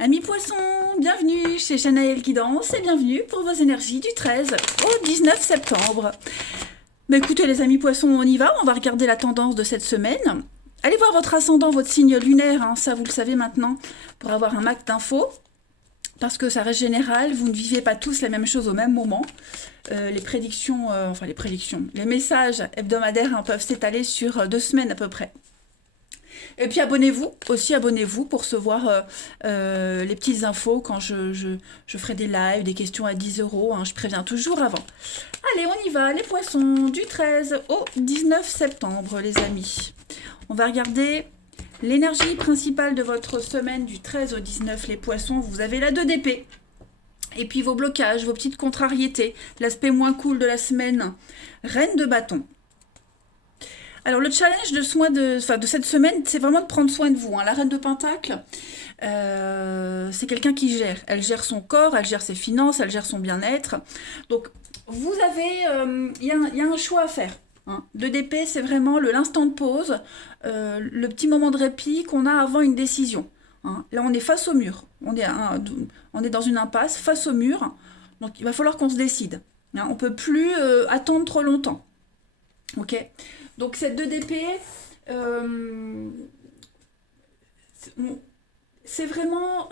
Amis poissons, bienvenue chez Chanaël qui danse et bienvenue pour vos énergies du 13 au 19 septembre. Mais écoutez les amis poissons, on va regarder la tendance de cette semaine. Allez voir votre ascendant, votre signe lunaire, ça vous le savez maintenant, pour avoir un max d'infos. Parce que ça reste général, vous ne vivez pas tous la même chose au même moment. Les prédictions, les messages hebdomadaires peuvent s'étaler sur 2 semaines à peu près. Et puis abonnez-vous pour recevoir les petites infos quand je ferai des lives, des questions à 10 euros. Je préviens toujours avant. Allez, on y va, les poissons, du 13 au 19 septembre, les amis. On va regarder l'énergie principale de votre semaine du 13 au 19, les poissons. Vous avez la 2 d'épée. Et puis vos blocages, vos petites contrariétés, l'aspect moins cool de la semaine. Reine de bâton. Alors le challenge de cette semaine, c'est vraiment de prendre soin de vous. La reine de Pentacle, c'est quelqu'un qui gère. Elle gère son corps, elle gère ses finances, elle gère son bien-être. Donc vous avez, il y a un choix à faire. Le DP, c'est vraiment l'instant de pause, le petit moment de répit qu'on a avant une décision. Là, on est face au mur. On est dans une impasse, face au mur. Donc il va falloir qu'on se décide. On ne peut plus attendre trop longtemps. Ok. Donc cette 2 d'épée, c'est vraiment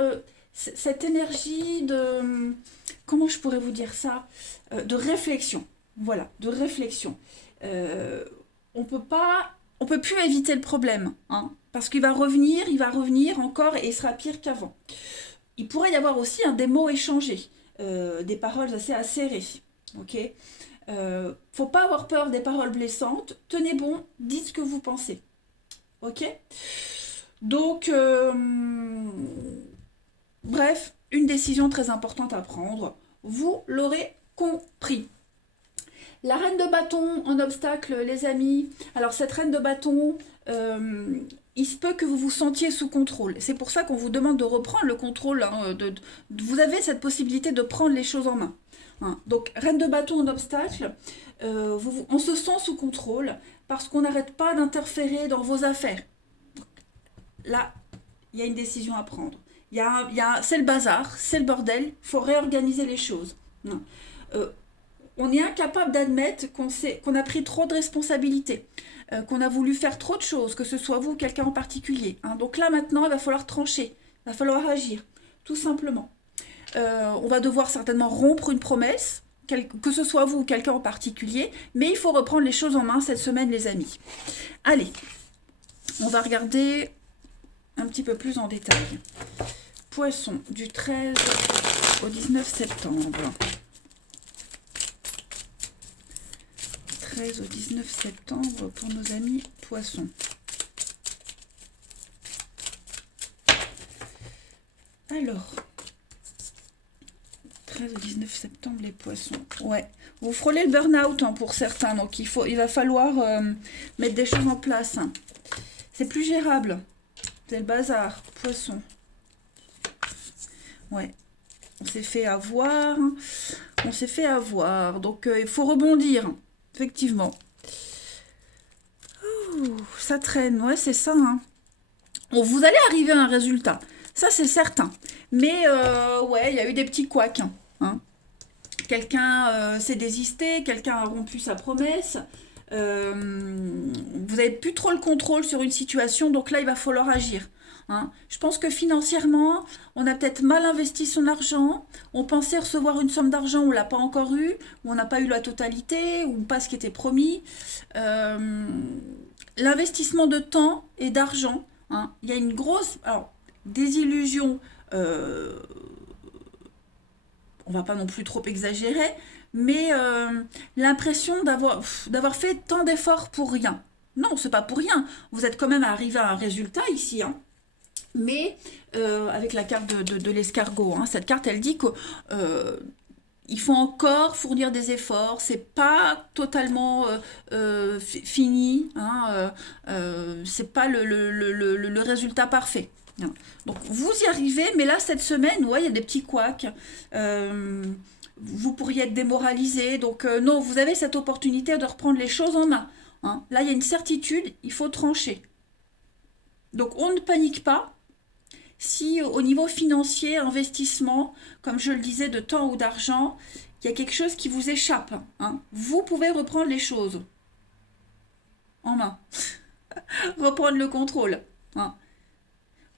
cette énergie de... Comment je pourrais vous dire ça, de réflexion. Voilà, de réflexion. On peut plus éviter le problème, parce qu'il va revenir encore et il sera pire qu'avant. Il pourrait y avoir aussi des mots échangés, des paroles assez acérées. Ok. Faut pas avoir peur des paroles blessantes. Tenez bon, dites ce que vous pensez. Ok. Donc, bref, une décision très importante à prendre. Vous l'aurez compris. La reine de bâton en obstacle, les amis. Alors, cette reine de bâton, il se peut que vous vous sentiez sous contrôle. C'est pour ça qu'on vous demande de reprendre le contrôle. Vous avez cette possibilité de prendre les choses en main. Donc, reine de bâton en obstacle, on se sent sous contrôle parce qu'on n'arrête pas d'interférer dans vos affaires. Donc, là, il y a une décision à prendre. C'est le bazar, c'est le bordel, il faut réorganiser les choses. On est incapable d'admettre qu'on a pris trop de responsabilités, qu'on a voulu faire trop de choses, que ce soit vous ou quelqu'un en particulier. Donc là, maintenant, il va falloir trancher, il va falloir agir, tout simplement. On va devoir certainement rompre une promesse, que ce soit vous ou quelqu'un en particulier, mais il faut reprendre les choses en main cette semaine, les amis. Allez, on va regarder un petit peu plus en détail. Poisson, du 13 au 19 septembre. 13 au 19 septembre pour nos amis poissons. Alors, 13 au 19 septembre, les poissons. Ouais, vous frôlez le burn-out pour certains, donc il va falloir mettre des choses en place. C'est plus gérable. C'est le bazar, poisson. Ouais, on s'est fait avoir. Donc il faut rebondir, effectivement. Ouh, ça traîne, ouais, c'est ça. Bon, vous allez arriver à un résultat, ça c'est certain. Mais ouais, il y a eu des petits couacs. Quelqu'un s'est désisté, quelqu'un a rompu sa promesse. Vous n'avez plus trop le contrôle sur une situation, donc là il va falloir agir. Je pense que financièrement, on a peut-être mal investi son argent. On pensait recevoir une somme d'argent, on ne l'a pas encore eu, ou on n'a pas eu la totalité, ou pas ce qui était promis. L'investissement de temps et d'argent, il y a une grosse désillusion. On va pas non plus trop exagérer, mais l'impression d'avoir fait tant d'efforts pour rien. Non, c'est pas pour rien. Vous êtes quand même arrivé à un résultat ici, mais avec la carte de l'escargot. Cette carte, elle dit qu'il faut encore fournir des efforts, c'est pas totalement fini, c'est pas le résultat parfait. Donc vous y arrivez, mais là cette semaine, ouais, il y a des petits couacs. Vous pourriez être démoralisé, donc non, vous avez cette opportunité de reprendre les choses en main. Là, il y a une certitude, il faut trancher. Donc on ne panique pas. si au niveau financier, investissement, comme je le disais, de temps ou d'argent, il y a quelque chose qui vous échappe, hein. Vous pouvez reprendre les choses en main, reprendre le contrôle, hein.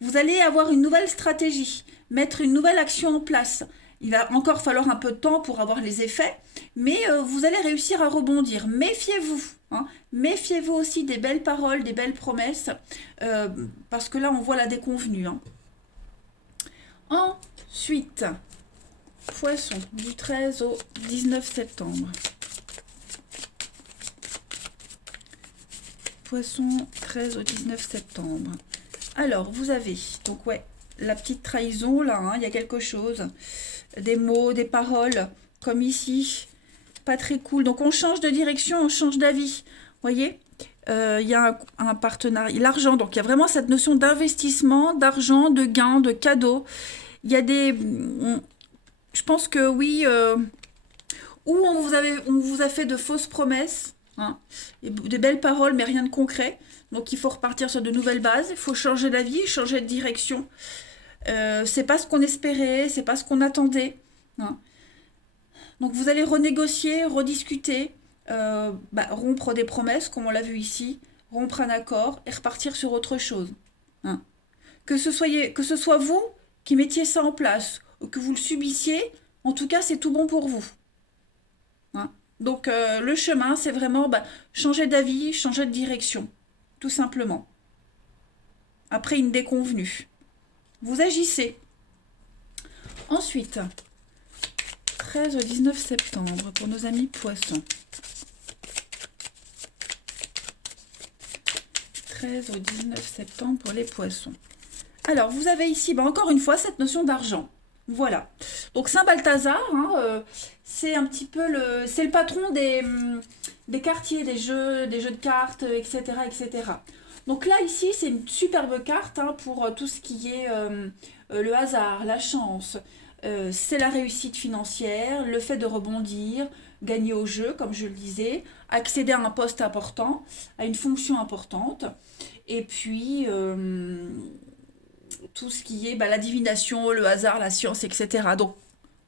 Vous allez avoir une nouvelle stratégie, mettre une nouvelle action en place. Il va encore falloir un peu de temps pour avoir les effets, mais vous allez réussir à rebondir. Méfiez-vous, hein. Méfiez-vous aussi des belles paroles, des belles promesses, parce que là, on voit la déconvenue, hein. Ensuite, Poisson, du 13 au 19 septembre. Poisson, 13 au 19 septembre. Alors, vous avez, donc ouais, la petite trahison, là, hein, il y a quelque chose. Des mots, des paroles, comme ici. Pas très cool. Donc, on change de direction, on change d'avis. Vous voyez, il y a un partenariat. L'argent, donc il y a vraiment cette notion d'investissement, d'argent, de gain, de cadeau. Il y a je pense que oui, ou on vous a fait de fausses promesses, hein, et des belles paroles, mais rien de concret. Donc il faut repartir sur de nouvelles bases, il faut changer d'avis, changer de direction. C'est pas ce qu'on espérait, c'est pas ce qu'on attendait, hein. Donc vous allez renégocier, rediscuter, rompre des promesses, comme on l'a vu ici, rompre un accord et repartir sur autre chose, hein. Que ce soit vous qui mettiez ça en place, ou que vous le subissiez, en tout cas c'est tout bon pour vous, hein. Donc le chemin, c'est vraiment changer d'avis, changer de direction, tout simplement. Après une déconvenue. Vous agissez. Ensuite, 13 au 19 septembre pour nos amis poissons. 13 au 19 septembre pour les poissons. Alors, vous avez ici, encore une fois, cette notion d'argent. Voilà. Donc, Saint Balthazar, hein, c'est un petit peu c'est le patron des quartiers, des jeux de cartes, etc., etc. Donc là, ici, c'est une superbe carte, hein, pour tout ce qui est le hasard, la chance. C'est la réussite financière, le fait de rebondir, gagner au jeu, comme je le disais, accéder à un poste important, à une fonction importante. Et puis, tout ce qui est la divination, le hasard, la science, etc. Donc,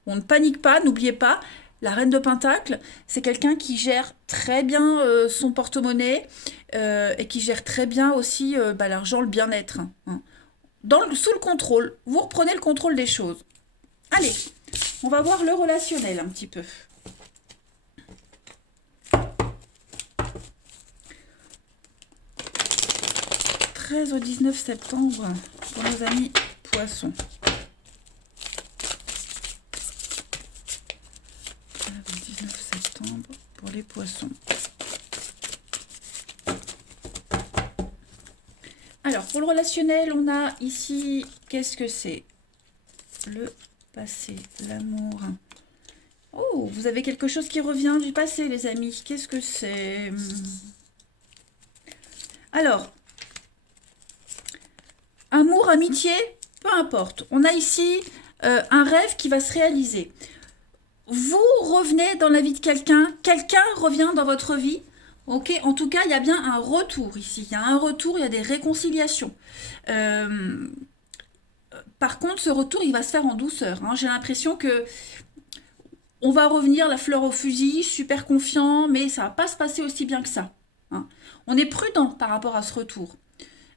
on ne panique pas, n'oubliez pas, la reine de Pentacle, c'est quelqu'un qui gère très bien son porte-monnaie et qui gère très bien aussi l'argent, le bien-être, hein. Sous le contrôle, vous reprenez le contrôle des choses. Allez, on va voir le relationnel un petit peu. « 13 au 19 septembre pour nos amis poissons. 13 au 19 septembre pour les poissons. Alors, pour le relationnel, on a ici, qu'est-ce que c'est? Le passé, l'amour. Oh, vous avez quelque chose qui revient du passé, les amis. Qu'est-ce que c'est? Alors, amour, amitié, peu importe. On a ici un rêve qui va se réaliser. Vous revenez dans la vie de quelqu'un, quelqu'un revient dans votre vie. Ok, en tout cas, il y a bien un retour ici. Il y a un retour, il y a des réconciliations. Par contre, ce retour, il va se faire en douceur, hein. J'ai l'impression que on va revenir la fleur au fusil, super confiant, mais ça va pas se passer aussi bien que ça, hein. On est prudent par rapport à ce retour.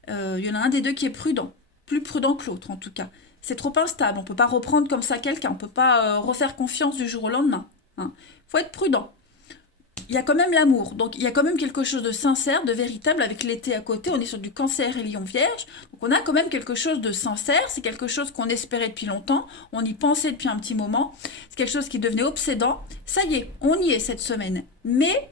Il y en a un des deux qui est prudent, plus prudent que l'autre en tout cas. C'est trop instable, on ne peut pas reprendre comme ça quelqu'un, on ne peut pas refaire confiance du jour au lendemain, hein. Faut être prudent. Il y a quand même l'amour, donc il y a quand même quelque chose de sincère, de véritable, avec l'été à côté, on est sur du Cancer et Lion Vierge, donc on a quand même quelque chose de sincère, c'est quelque chose qu'on espérait depuis longtemps, on y pensait depuis un petit moment, c'est quelque chose qui devenait obsédant, ça y est, on y est cette semaine, mais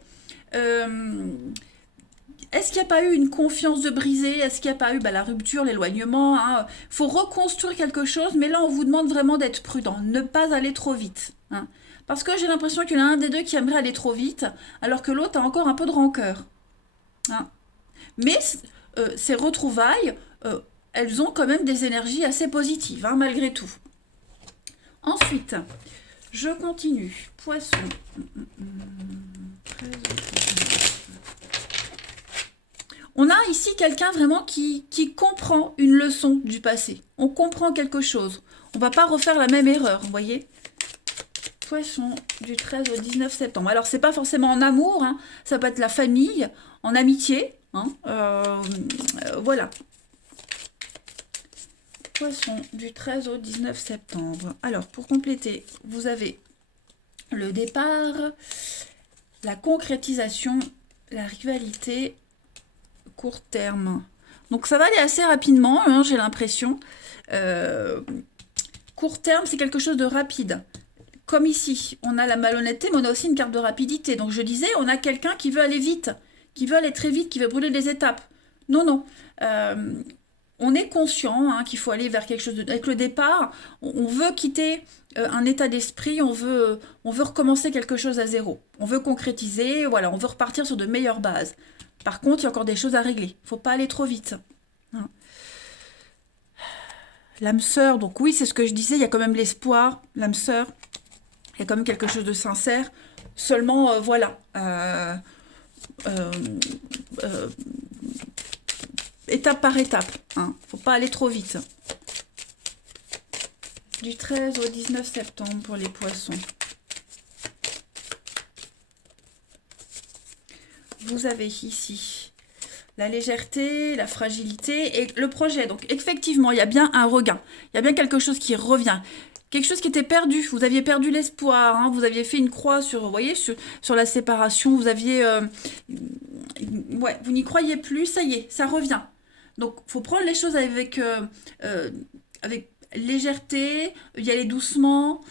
est-ce qu'il n'y a pas eu une confiance de brisée? Est-ce qu'il n'y a pas eu la rupture, l'éloignement, hein? Faut reconstruire quelque chose, mais là on vous demande vraiment d'être prudent, ne pas aller trop vite, hein. Parce que j'ai l'impression qu'il y en a un des deux qui aimerait aller trop vite, alors que l'autre a encore un peu de rancœur, hein. Mais ces retrouvailles, elles ont quand même des énergies assez positives, hein, malgré tout. Ensuite, je continue. Poisson. On a ici quelqu'un vraiment qui comprend une leçon du passé. On comprend quelque chose. On va pas refaire la même erreur, vous voyez. Poisson, du 13 au 19 septembre. Alors, c'est pas forcément en amour, hein. Ça peut être la famille, en amitié. Hein. Voilà. Poisson, du 13 au 19 septembre. Alors, pour compléter, vous avez le départ, la concrétisation, la rivalité, court terme. Donc, ça va aller assez rapidement, hein, j'ai l'impression. Court terme, c'est quelque chose de rapide. Comme ici, on a la malhonnêteté, mais on a aussi une carte de rapidité. Donc je disais, on a quelqu'un qui veut aller vite, qui veut aller très vite, qui veut brûler des étapes. Non, non. On est conscient hein, qu'il faut aller vers quelque chose de... Avec le départ, on veut quitter un état d'esprit, on veut recommencer quelque chose à zéro. On veut concrétiser, voilà, on veut repartir sur de meilleures bases. Par contre, il y a encore des choses à régler. Il ne faut pas aller trop vite. Hein. L'âme sœur, donc oui, c'est ce que je disais, il y a quand même l'espoir, l'âme sœur. Il y a quand même quelque chose de sincère. Seulement, voilà. Étape par étape. Hein. Faut pas aller trop vite. Du 13 au 19 septembre pour les poissons. Vous avez ici la légèreté, la fragilité et le projet. Donc, effectivement, il y a bien un regain. Il y a bien quelque chose qui revient. Quelque chose qui était perdu, vous aviez perdu l'espoir, hein, vous aviez fait une croix sur, vous voyez, sur la séparation, vous aviez, ouais, vous n'y croyez plus, ça y est, ça revient. Donc, faut prendre les choses avec légèreté, y aller doucement,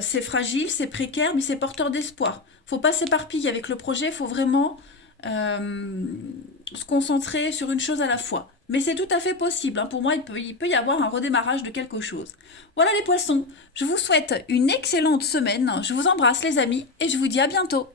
c'est fragile, c'est précaire, mais c'est porteur d'espoir. Faut pas s'éparpiller avec le projet, faut vraiment se concentrer sur une chose à la fois. Mais c'est tout à fait possible. Hein. Pour moi, il peut y avoir un redémarrage de quelque chose. Voilà les poissons. Je vous souhaite une excellente semaine. Je vous embrasse les amis et je vous dis à bientôt.